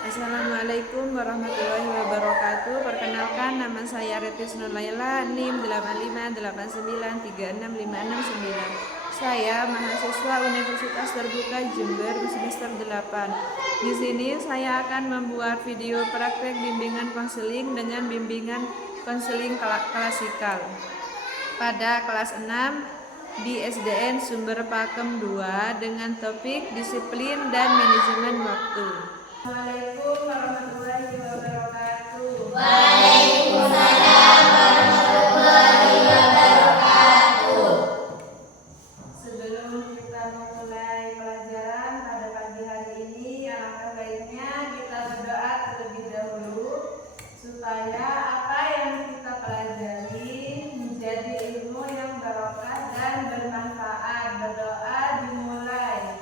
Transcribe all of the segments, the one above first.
Assalamualaikum warahmatullahi wabarakatuh. Perkenalkan, nama saya Retis Nurlaila, NIM 8589365659. Saya mahasiswa Universitas Terbuka Jember semester 8. Di sini saya akan membuat video praktek bimbingan konseling dengan bimbingan konseling klasikal pada kelas 6 di SDN Sumber Pakem 2 dengan topik disiplin dan manajemen waktu. Assalamualaikum warahmatullahi wabarakatuh. Waalaikumsalam warahmatullahi wabarakatuh. Sebelum kita memulai pelajaran pada pagi hari ini, alangkah baiknya kita berdoa terlebih dahulu supaya apa yang kita pelajari menjadi ilmu yang barokah dan bermanfaat. Berdoa dimulai.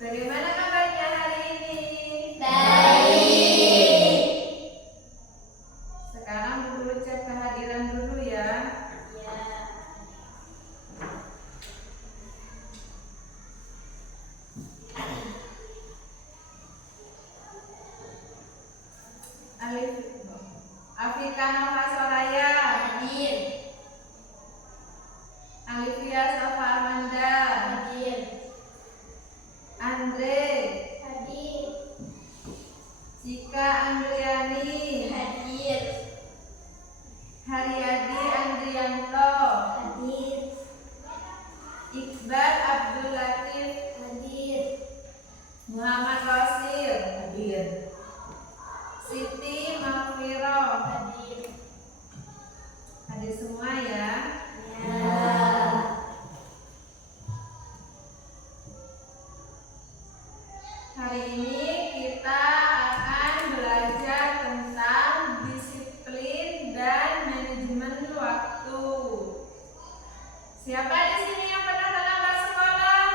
Bagaimana kabarnya hari ini? Baik. Sekarang dulu cek kehadiran dulu ya. Ya. Alif Afika Nova Soraya, Hadir. Alifia Safa Amanda, Hadir. Andre, Hadir. Cika Andriani, Hadir. Haryadi Andrianto, Hadir. Iqbal Abdul Latif, Hadir. Muhammad Rosil, Hadir. Siti Mafiro. Hadir. Hadir semua ya. Ya. Hari ini kita akan belajar tentang disiplin dan manajemen waktu. Siapa di sini yang pernah terlambat sekolah?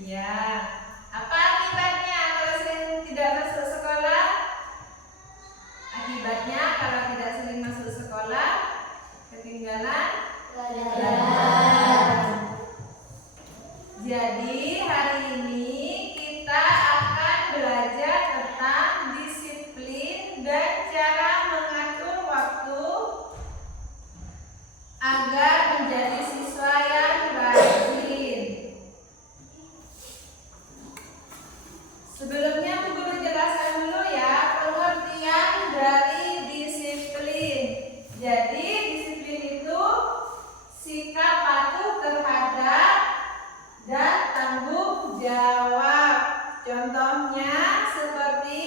Iya. Apa akibatnya kalau sering tidak masuk sekolah? Akibatnya kalau tidak sering masuk sekolah, ketinggalan pelajaran. Jadi hari ini kita akan belajar tentang disiplin dan cara mengatur waktu agar menjadi siswa yang rajin. Sebelumnya Bu Guru jelaskan dulu ya pengertian dari disiplin. Jadi disiplin itu sikap patuh terhadap dan tanggung jawab. Contohnya seperti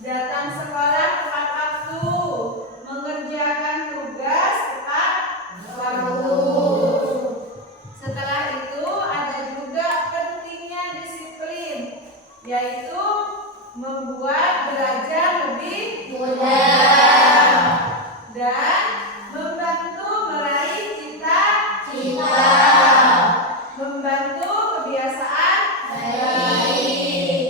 datang sekolah tepat waktu, mengerjakan tugas tepat waktu. Setelah itu ada juga pentingnya disiplin, yaitu membuat belajar lebih mudah dan membantu meraih cita-cita, membantu kebiasaan baik.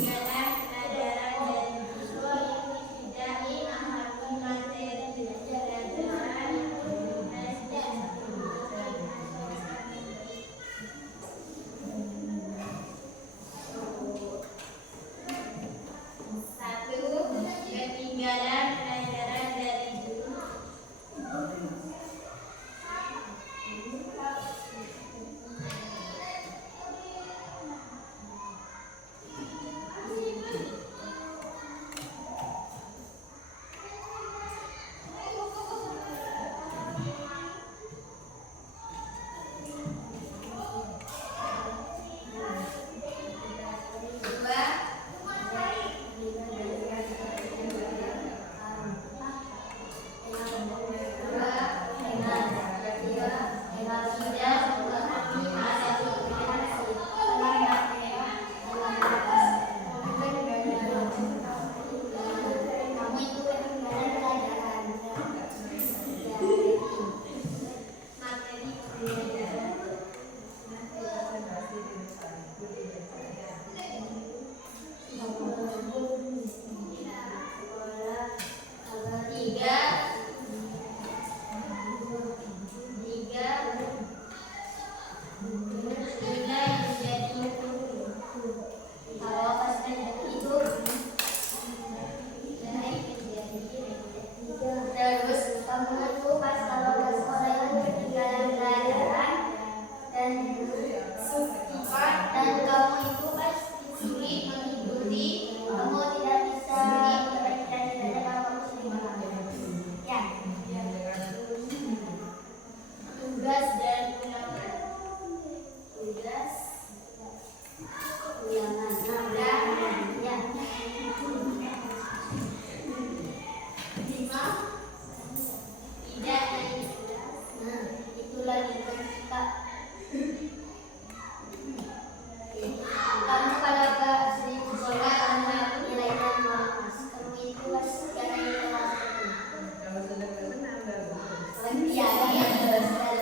dalam pelajaran dan siswa yang tidak memahami materi pelajaran dan satu, ketinggalan pelajaran dari guru. Terus kamu itu pas kalau ke sekolah itu ketinggalan pelajaran dan kamu itu pas sulit mengikuti, kamu tidak bisa mengikuti cita-citanya kalau kamu sulit mengikuti. Ya. Tugas dan ulangan. Tugas. Ulangan. Ya. 5 tidak naik kelas. Nah, itulah bukan kita. Kamu kalau ke sekolah karena nilainya bagus, kamu itu pas gak naik kelas. Kalau sudah kenal bagus. Iya, iya, sudah lulus.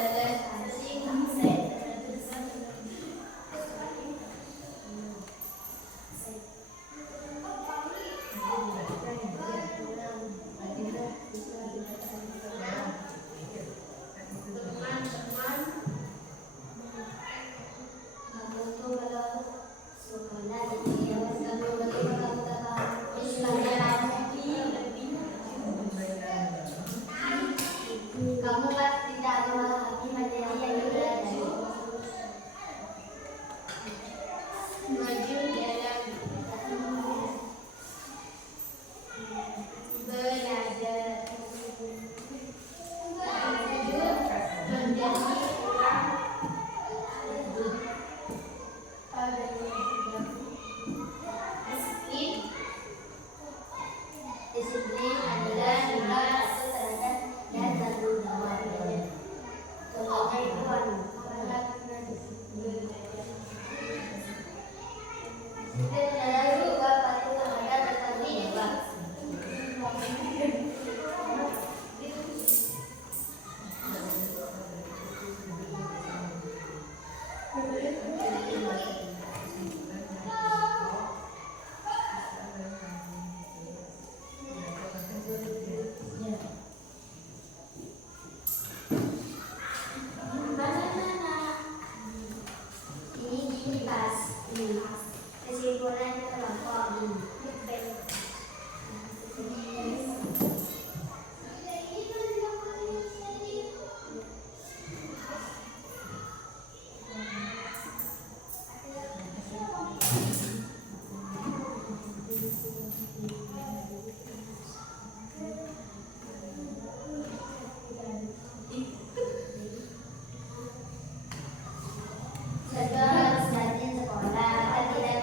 Kamu kan tidak memahami materi yang dipelajari. Maju dalam belajar. Maju menjadi orang. Disiplin adalah nilai atau teladan dan tanggung jawab. Contohnya itu kesimpulan kelompok harus rajin sekolah, tidak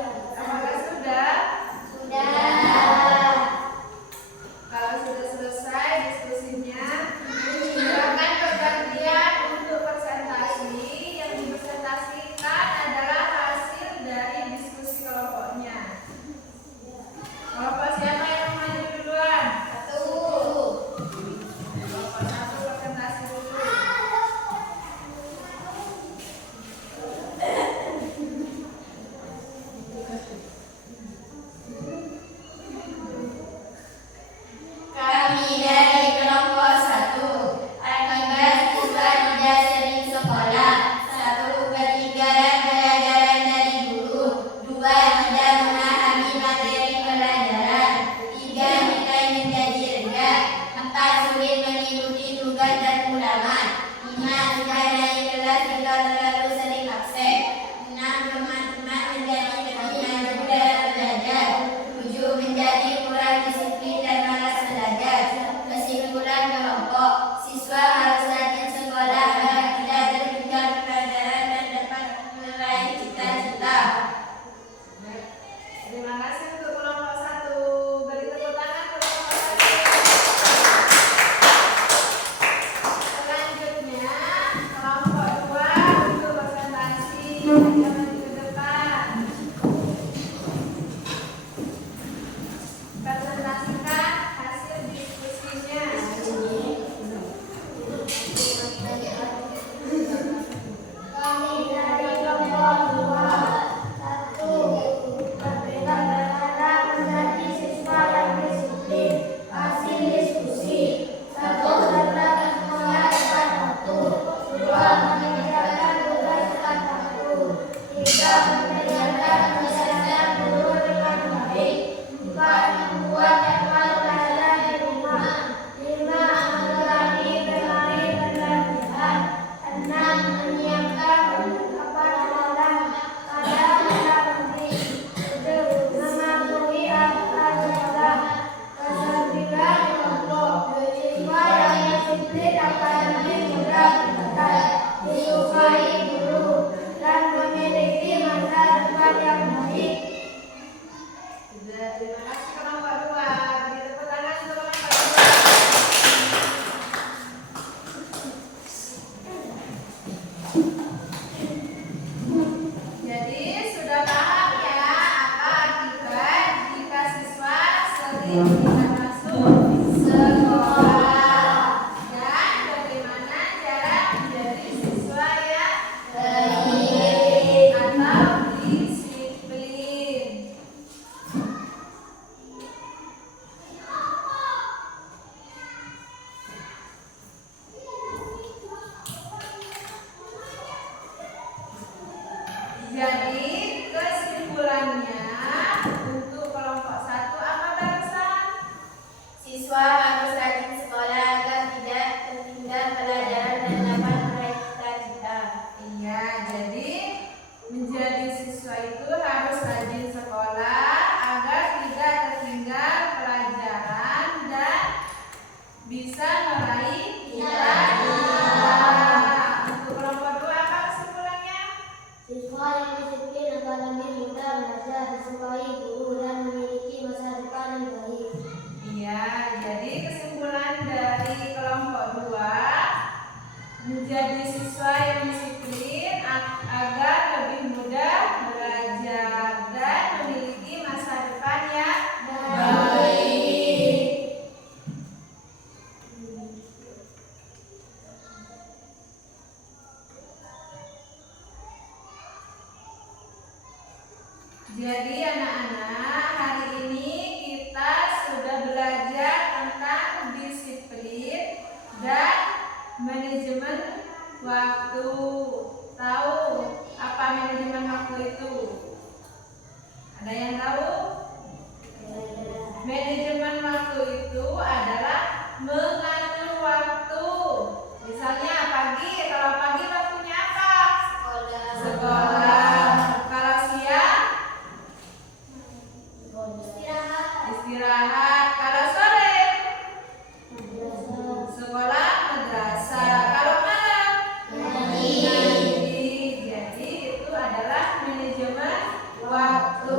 Apakah sudah? Sudah. Kalau sudah selesai diskusinya, silakan bergantian untuk presentasi. Yang dipresentasikan adalah hasil dari diskusi kelompoknya. Kelompok siapa yang maju duluan? Kelompok satu presentasi dulu. Kami dari kelompok 1, akibat siswa tidak sering sekolah. 1. Ketinggalan pelajaran dari guru. 2. Tidak memahami materi pelajaran. 3. Nilai menjadi rendah. 4. Sulit mengikuti tugas dan ulangan. 5. Tidak naik kelas jika terlalu sering absen. 6. Teman-teman menjadi ketinggalan budaya belajar. 7. Menjadi kurang disiplin dan malas belajar. Kesimpulan kelompok, siswa harus rajin sekolah agar tidak tertinggal pelajaran dan dapat meraih cita-cita. Terima kasih untuk kelompok satu. Beri tepuk tangan kelompok satu. Selanjutnya kelompok 2 untuk presentasi. Jangan ke depan. Presentasikan hasil diskusinya. Kami dari kelompok 2. 1. Bagaimana menjadi siswa yang disiplin. Hasil diskusi. 1. Datang ke sekolah tepat waktu. 2. Mengerjakan tugas tepat waktu. 3. Mengerjakan penyelesaian guru dengan baik. 4. Membuat jadwal pelajaran di rumah. 5. Mengulangi bermain dan latihan. 6. Menyiapkan perlengkapan sekolah pada masa penting. 7. Mematuhi aturan sekolah. Kesembilan kelompok, siswa yang disiplin akan lebih mudah belajar, disukai guru, dan memiliki masa depan yang baik. Sudah, terima kasih kelompok 2. Beri tepuk tangan untuk kelompok 2. Jadi sudah paham ya apa akibat jika siswa sering tidak masuk sekolah dan bagaimana cara menjadi siswa yang baik atau disiplin. Jadi kesimpulannya untuk kelompok 1 apa barusan? Siswa harus rajin sekolah agar tidak tertinggal pelajaran dan dapat meraih cita-cita. Iya, jadi menjadi siswa itu harus rajin sekolah agar tidak tertinggal pelajaran dan bisa meraih cita-cita. Untuk kelompok 2 apa kesimpulannya? Siswa yang disiplin akan lebih mudah belajar, disukai guru, dan memiliki masa depan yang baik. Iya, jadi kesimpulan dari kelompok 2 menjadi siswa yang disiplin agar lebih mudah belajar dan memiliki masa depan yang baik. Jadi anak-anak, hari ini kita sudah belajar tentang disiplin dan manajemen waktu. Tahu apa manajemen waktu itu? Ada yang tahu? Manajemen waktu itu adalah mengatur waktu. Misalnya pagi, kalau pagi waktunya apa? Sekolah. Kalau siang istirahat. Kalau sore sekolah madrasah. Kalau malam ngaji. Jadi itu adalah manajemen waktu.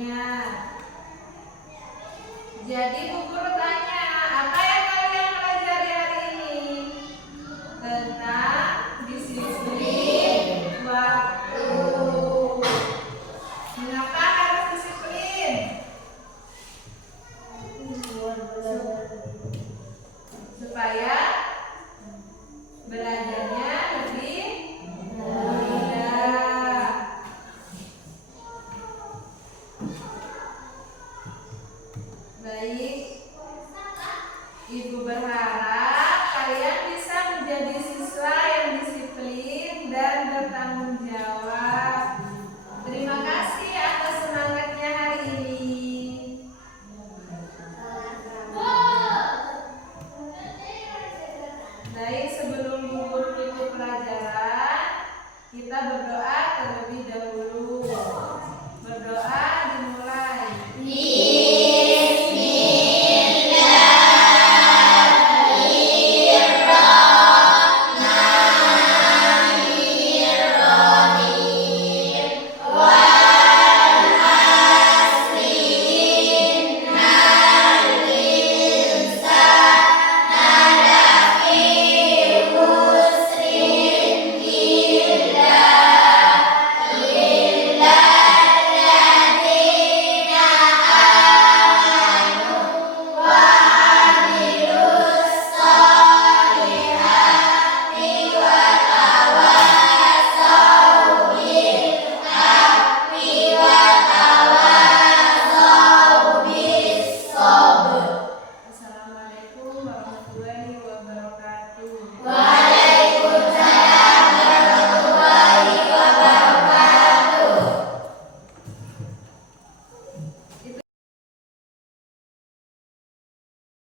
waktunya. Jadi Bu Guru tanya, apa yang kalian pelajari hari ini? Tentang disiplin waktu. Mengapa harus disiplin? Supaya belajarnya lebih mudah. Baik.